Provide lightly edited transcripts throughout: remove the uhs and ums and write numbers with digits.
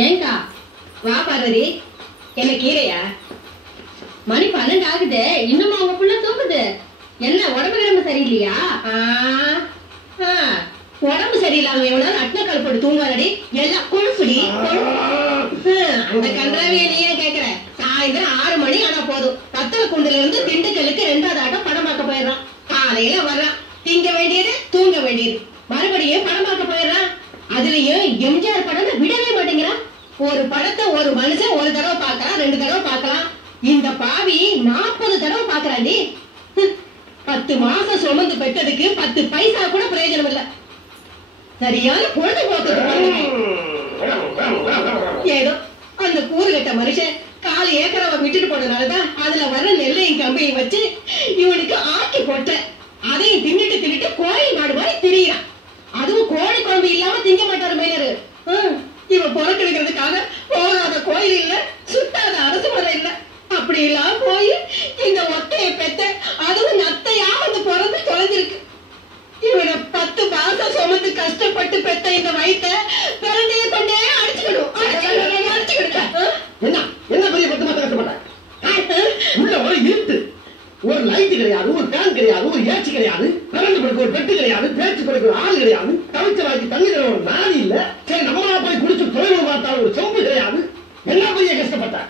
ஏங்கா வா பார்வதி, என்ன கீரையா? மணி 12 ஆகுது, இன்னும் அவங்க புள்ள தூக்குது. என்ன உடம்பு கிடம்பு சரியில்லையா? உடம்பு சரியில்லாம எவ்வளவு அட்னக்கால் போட்டு தூங்குவாரடி, எல்லாம் கொழுப்புடி. அந்த கன்றாவிய நீ ஏன் கேக்குற? சாயந்தரம் 6 மணி ஆனா போதும், கத்தல குண்டுல இருந்து திண்டுக்கலுக்கு 2வது ஆட்டம் படம் பார்க்க போயிடுறான். காலையில வர்றான், திங்க வேண்டியது தூங்க வேண்டியது, மறுபடியும் படம் பார்க்க போயிடுறான். அதுலயும் எம்ஜிஆர் படம் விடவே மாட்டேங்கிறான். ஒரு படத்தை ஒரு மனுஷன் ஒரு தடவை பார்க்கலாம், 2 தடவை பார்க்கலாம். இந்த பாவி 40 தடவை பாக்குறாண்டி. 10 மாசம் சுமந்து பெற்றதுக்கு 10 பைசா கூட பிரயோஜனம் இல்ல. சரியான பொழுதுபோக்கு. ஏதோ அந்த கூறுகட்ட மனுஷன் 4 ஏக்கரை விட்டுட்டு போனதுனாலதான் அதுல வர்ற நெல்லையும் கம்பையும் வச்சு இவனுக்கு ஆக்கி போட்ட. அதையும் தின்னுட்டு கோயில் மாடு மாதிரி திரியிறான். அதுவும் கோழி குழம்பு இல்லாம திங்க மாட்டாரு மேலரு. இவன் பொறக்கெடுக்கிறதுக்காக போகாத கோயில் இல்ல, சுத்தாத அரசு மரம் இல்ல. அப்படி எல்லாம் போய் இந்த ஒத்தைய பெத்த, அதுவும் நத்தையா வந்து பிறந்து தொலைஞ்சிருக்கு. இவனை 10 மாசம் சுமந்து கஷ்டப்பட்டு பெத்த இந்த வயிற்ற பிறந்தே கொண்டே அடிச்சுக்கிடும். என்ன என்ன பெரிய 10 மாசம் கஷ்டப்பட்ட? உள்ள ஒரு இருட்டு, ஒரு லைட் கிடையாது, ஒரு ஃபேன் கிடையாது, ஒரு ஏசி கிடையாது, பிறந்து படுக்க ஒரு பெட்டு கிடையாது, பேச்சு படுக்க ஒரு ஆள் கிடையாது, தவிச்ச வாக்கி தண்ணி தர ஒரு நாதி இல்ல. சரி நம்மளா போய் குடிச்சு தொழில் பார்த்தாலும் ஒரு சொம்பு கிடையாது. என்ன பெரிய கஷ்டப்பட்ட?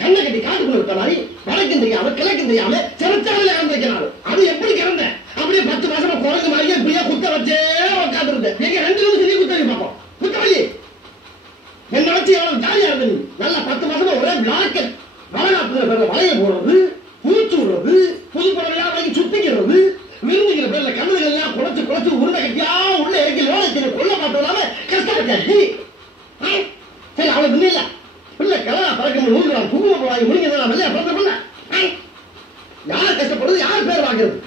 கண்ணை கட்டி காட்டுக்குள்ள விட்ட மாதிரி வடக்கும் தெரியாம கிழக்கும் தெரியாம செலுத்தாமல் இறந்திருக்கிறாரு. அது எப்படி கிடந்த? அப்படியே 10 மாசமா குறைஞ்ச மாதிரியே இப்படியே குத்த வச்சே உட்காந்து இருந்தேன். எங்க 2 நிமிஷம் நீ குத்த பார்ப்போம். குத்த வழி என்ன வச்சு எவ்வளவு ஜாலியா இருந்த நீ. நல்லா 10 மாசமா ஒரே விளாக்கல் வளநாட்டுல பேர்ல வளைய போடுறது, பூச்சு விடுறது, புது படம் வாங்கி சுத்திக்கிறது, விருந்துங்கிற பேர்ல கண்ணுகள் எல்லாம் குறைச்சு உருண்டை கட்டியா உள்ள இறக்கி லோனத்தின கொள்ள மாட்டோம் கஷ்டப்பட்டாச்சு. சரி அவளுக்கு இல்ல பிள்ளை கலரா பறக்க நூல்கிறான், குங்குமம் போடாங்க முடிஞ்சதா வெள்ளையா பிறந்த பிள்ளை. யார் கஷ்டப்படுறது, யார் பேர் வாங்குறது?